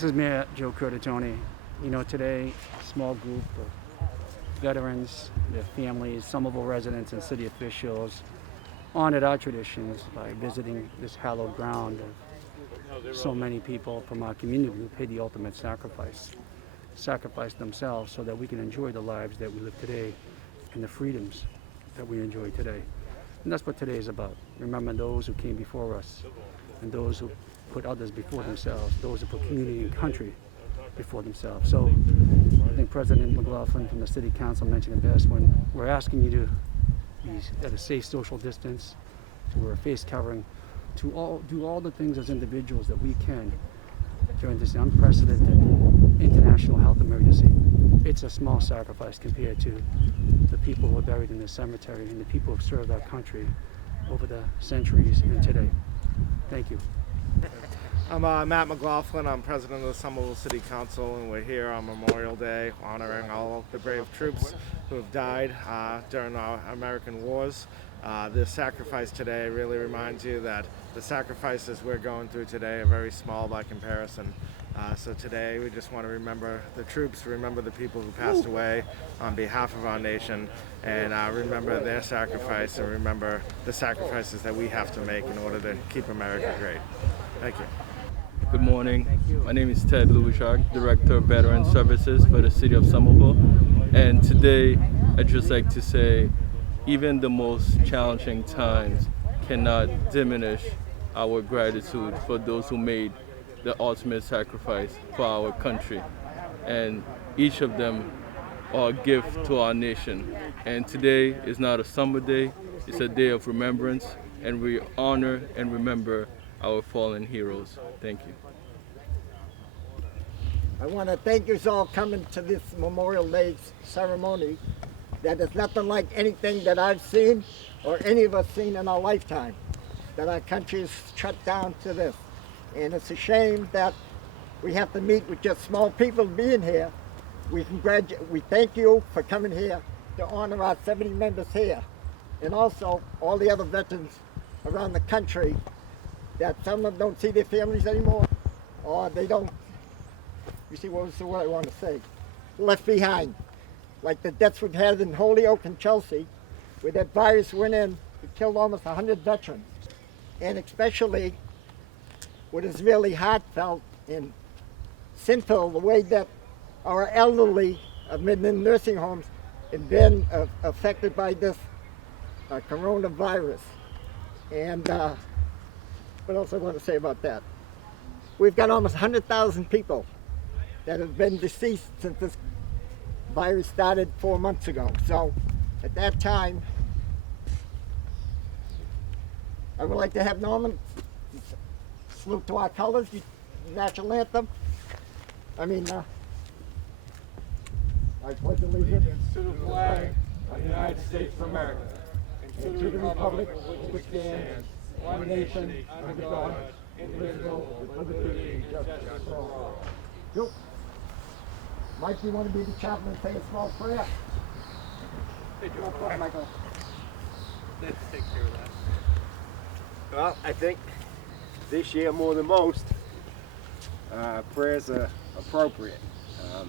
This is Mayor Joe Curtatone. You know, today, a small group of veterans, their families, Somerville residents, and city officials honored our traditions by visiting this hallowed ground of so many people from our community who paid the ultimate sacrificed themselves so that we can enjoy the lives that we live today and the freedoms that we enjoy today. And that's what today is about. Remember those who came before us and those who put others before themselves, those who put community and country before themselves. So I think President McLaughlin from the City Council mentioned it best when we're asking you to be at a safe social distance, to wear a face covering, to do all the things as individuals that we can during this unprecedented international health emergency. It's a small sacrifice compared to the people who are buried in this cemetery and the people who have served our country over the centuries and today. Thank you. I'm Matt McLaughlin. I'm president of the Somerville City Council, and we're here on Memorial Day honoring all the brave troops who have died during our American wars. This sacrifice today really reminds you that the sacrifices we're going through today are very small by comparison. So today we just want to remember the troops, remember the people who passed away on behalf of our nation, and remember their sacrifice and remember the sacrifices that we have to make in order to keep America great. Thank you. Good morning. My name is Ted Louis-Jacques, Director of Veteran Services for the City of Somerville. And today I'd just like to say even the most challenging times cannot diminish our gratitude for those who made the ultimate sacrifice for our country. And each of them are a gift to our nation. And today is not a summer day, it's a day of remembrance, and we honor and remember our fallen heroes. Thank you. I want to thank you all coming to this Memorial Day ceremony that is nothing like anything that I've seen or any of us seen in our lifetime, that our country is shut down to this. And it's a shame that we have to meet with just small people being here. We thank you for coming here to honor our 70 members here, and also all the other veterans around the country that some of them don't see their families anymore, or they don't, you see what I want to say, left behind. Like the deaths we've had in Holyoke and Chelsea, where that virus went in, it killed almost 100 veterans. And especially what is really heartfelt and sinful, the way that our elderly have been in nursing homes and been affected by this coronavirus. And what else I want to say about that? We've got almost 100,000 people that have been deceased since this virus started 4 months ago. So at that time, I would like to have Norman salute to our colors, the national anthem. I pledge allegiance to the flag of the United States of America and to the republic which stands one nation under God, indivisible, with liberty and justice for all. Joe, Mike, you want to be the chaplain and say a small prayer? Michael. Let's take care of that. Well, I think this year more than most, prayers are appropriate.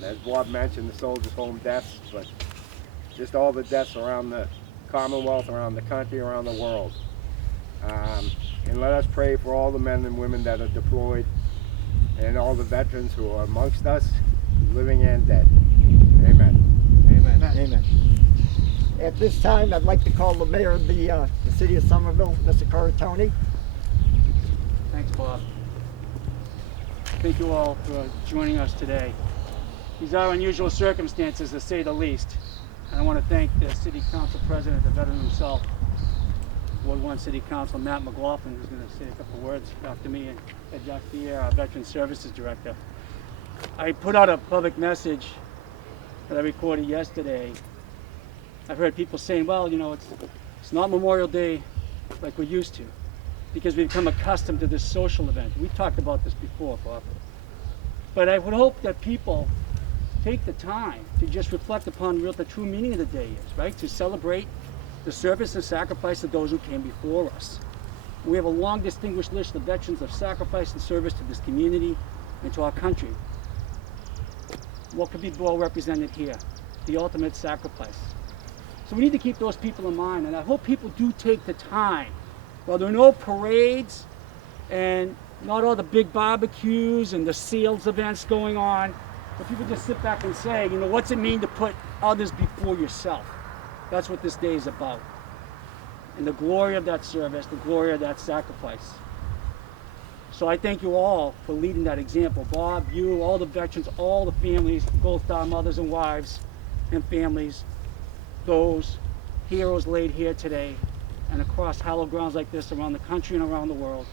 As Bob mentioned, the soldiers' home deaths, but just all the deaths around the Commonwealth, around the country, around the world. And let us pray for all the men and women that are deployed and all the veterans who are amongst us, living and dead. Amen. Amen. Amen. At this time, I'd like to call the mayor of the city of Somerville, Mr. Curtatone. Thanks, Bob. Thank you all for joining us today. These are unusual circumstances, to say the least. And I want to thank the City Council President, the veteran himself, Ward 1 City Council, Matt McLaughlin, who's going to say a couple of words after me, and Louis-Jacques, our Veteran Services Director. I put out a public message that I recorded yesterday. I've heard people saying, well, you know, it's not Memorial Day like we're used to, because we've become accustomed to this social event. We've talked about this before, Bob. But I would hope that people take the time to just reflect upon what the true meaning of the day is, right? To celebrate the service and sacrifice of those who came before us. We have a long distinguished list of veterans of sacrifice and service to this community, and to our country. What could be well represented here? The ultimate sacrifice. So we need to keep those people in mind, and I hope people do take the time. While there are no parades and not all the big barbecues and the seals events going on, but people just sit back and say, you know, what's it mean to put others before yourself? That's what this day is about. And the glory of that service, the glory of that sacrifice. So I thank you all for leading that example. Bob, you, all the veterans, all the families, Gold Star mothers and wives and families, those heroes laid here today and across hallowed grounds like this around the country and around the world,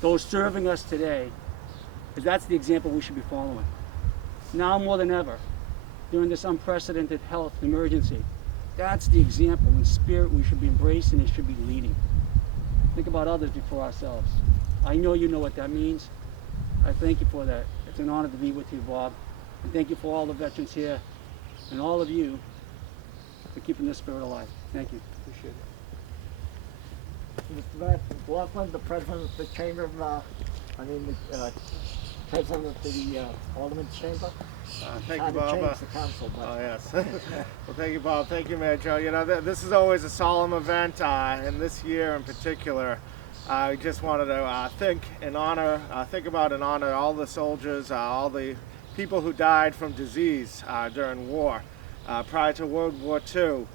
those serving us today, because that's the example we should be following. Now more than ever, during this unprecedented health emergency, that's the example and spirit we should be embracing and should be leading. Think about others before ourselves. I know you know what that means. I thank you for that. It's an honor to be with you, Bob. And thank you for all the veterans here and all of you for keeping this spirit alive. Thank you. Appreciate it. Mr. McLaughlin, the president of the chamber of, president of the Alderman's Chamber. Thank How you, to Bob. change the council, but Oh, yes. Well, thank you, Bob. Thank you, Mayor Joe. You know, this is always a solemn event, and this year in particular, I just wanted to think about and honor all the soldiers, all the people who died from disease during war. Prior to World War II,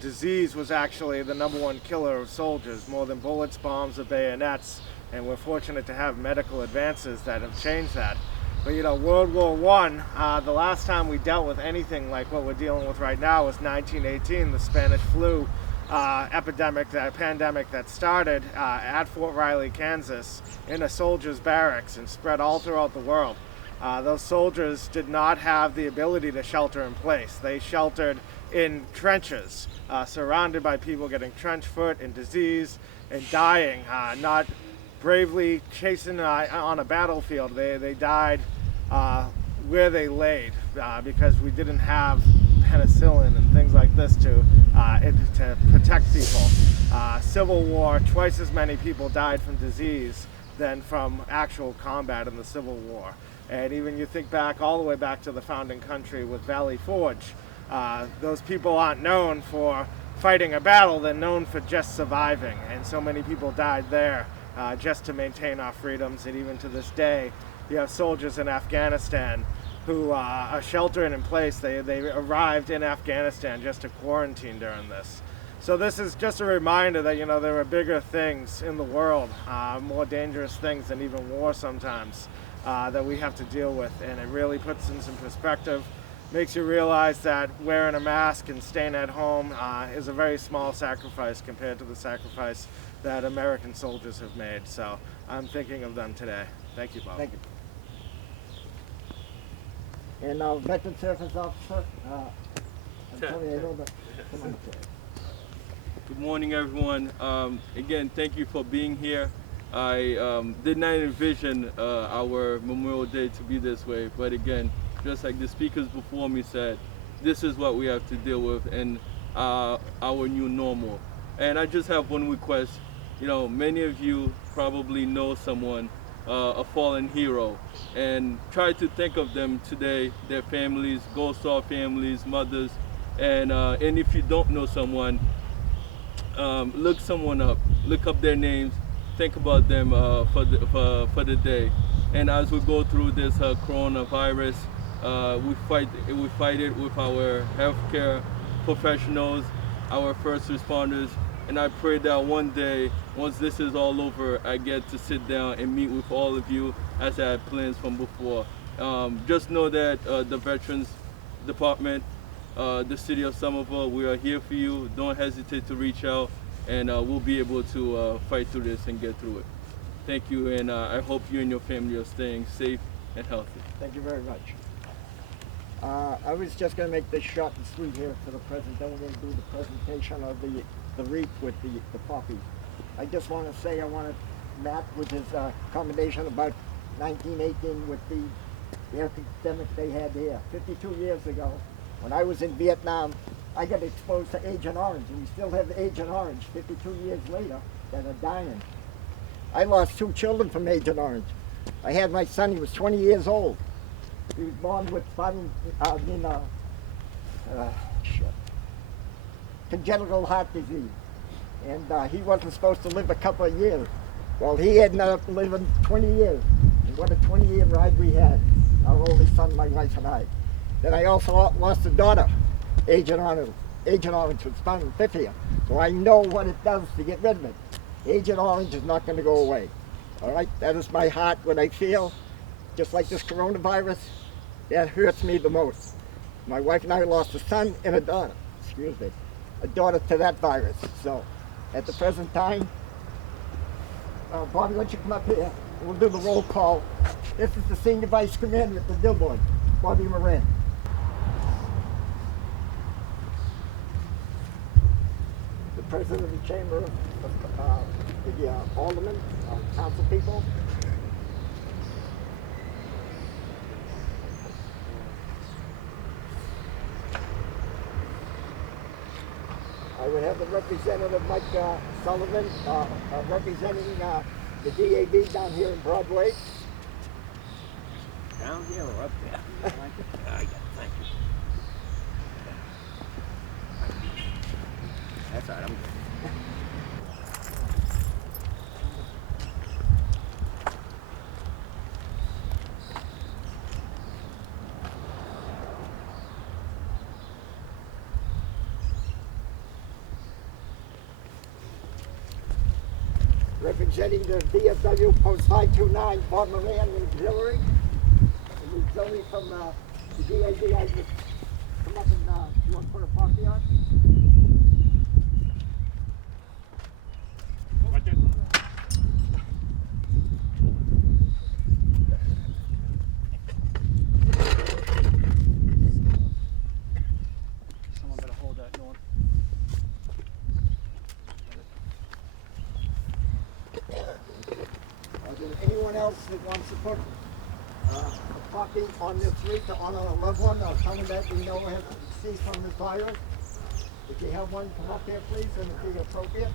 disease was actually the #1 killer of soldiers, more than bullets, bombs, or bayonets, and we're fortunate to have medical advances that have changed that. But you know, World War I, the last time we dealt with anything like what we're dealing with right now was 1918, the Spanish flu pandemic that started at Fort Riley, Kansas, in a soldier's barracks and spread all throughout the world. Those soldiers did not have the ability to shelter in place. They sheltered in trenches, surrounded by people getting trench foot and disease and dying, not bravely chasing on a battlefield. They died where they laid because we didn't have penicillin and things like this to protect people. Civil War, twice as many people died from disease than from actual combat in the Civil War. And even you think back all the way back to the founding country with Valley Forge, those people aren't known for fighting a battle, they're known for just surviving. And so many people died there just to maintain our freedoms. And even to this day, you have soldiers in Afghanistan who are sheltering in place. They arrived in Afghanistan just to quarantine during this. So this is just a reminder that, you know, there are bigger things in the world, more dangerous things than even war sometimes, that we have to deal with. And it really puts things in perspective, makes you realize that wearing a mask and staying at home is a very small sacrifice compared to the sacrifice that American soldiers have made. So I'm thinking of them today. Thank you, Bob. thank you. And our Veteran Service Officer, Antonio, I know that. Come on, sir. Good morning, everyone. Again, thank you for being here. I did not envision our Memorial Day to be this way, but again, just like the speakers before me said, this is what we have to deal with in our new normal. And I just have one request. You know, many of you probably know someone, a fallen hero, and try to think of them today, their families, Gold Star families, mothers, and if you don't know someone, look someone up, look up their names, think about them for the day. And as we go through this coronavirus, we fight it with our healthcare professionals, our first responders, and I pray that one day, once this is all over, I get to sit down and meet with all of you as I had plans from before. Just know that the Veterans Department, the City of Somerville, we are here for you. Don't hesitate to reach out, and we'll be able to fight through this and get through it. Thank you, and I hope you and your family are staying safe and healthy. Thank you very much. I was just going to make this short and sweet here for the president. Then we're going to do the presentation of the wreath with the poppy. I just want to say I want to Matt with his commendation about 1918 with the epidemic they had here. 52 years ago, when I was in Vietnam, I got exposed to Agent Orange, and we still have Agent Orange 52 years later that are dying. I lost 2 children from Agent Orange. I had my son, he was 20 years old. He was born with congenital heart disease. And he wasn't supposed to live a couple of years. Well, he ended up living 20 years. And what a 20-year ride we had, our oldest son, my wife, and I. Then I also lost a daughter, Agent Orange, was found in Bithia. So I know what it does to get rid of it. Agent Orange is not going to go away. All right, that is my heart, what I feel. Just like this coronavirus, that hurts me the most. My wife and I lost a son and a daughter, a daughter to that virus. So at the present time, Bobby, why don't you come up here? We'll do the roll call. This is the Senior Vice Commander at the Dilboy, Bobby Moran. The President of the Chamber of the Aldermen, Council people. I would have the Representative Mike Sullivan representing the DAB down here in Broadway. Down here or up there? Thank you. That's all right, I'm good. Representing the DFW Post 529, Bob Moran, the auxiliary. And the auxiliary from the DAB, I just come up and you want to put a poppy on? Someone better hold that, Norm. Is there anyone else that wants to put a poppy on this wreath to honor a loved one or someone that we know has deceased from this virus? If you have one, come up here, please, and it'd be appropriate.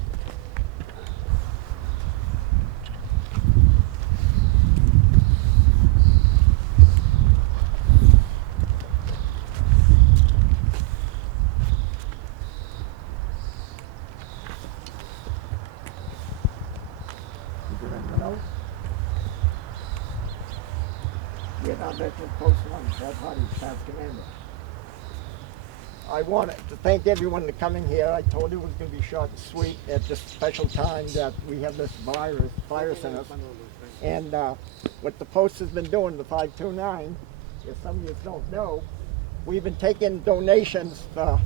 Vietnam Veteran Post 1, Fred Hardy, Staff Commander. I wanted to thank everyone for coming here. I told you it was going to be short and sweet at this special time that we have this virus in us. And what the Post has been doing, the 529, if some of you don't know, we've been taking donations for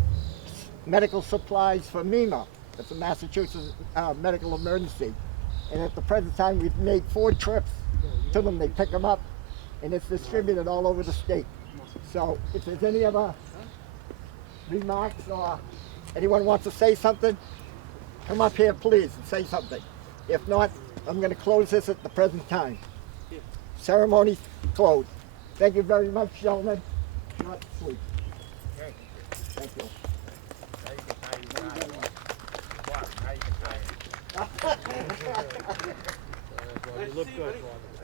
medical supplies for MEMA. It's a Massachusetts medical emergency. And at the present time, we've made 4 trips to them. They pick them up, and it's distributed all over the state. So if there's any other remarks or anyone wants to say something, come up here please and say something. If not, I'm going to close this at the present time. Ceremony closed. Thank you very much, gentlemen. Short and sweet. Thank you. You look good, Father.